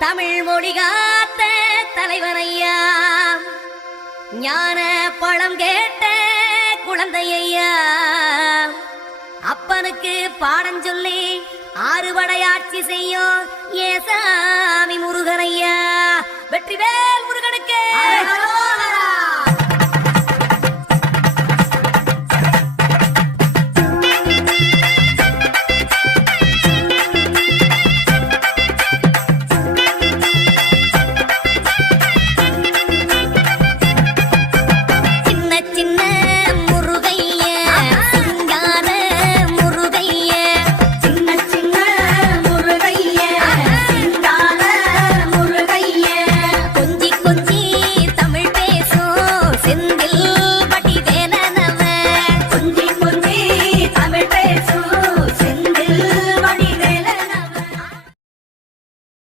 தமிழ் மொழி காத்த தலைவனையா, ஞான பழம் கேட்ட குழந்தையா, அப்பனுக்கு பாடம் சொல்லி ஆறுபடையாட்சி செய்யும் ஏசாமி முருகனையா. வெற்றிவே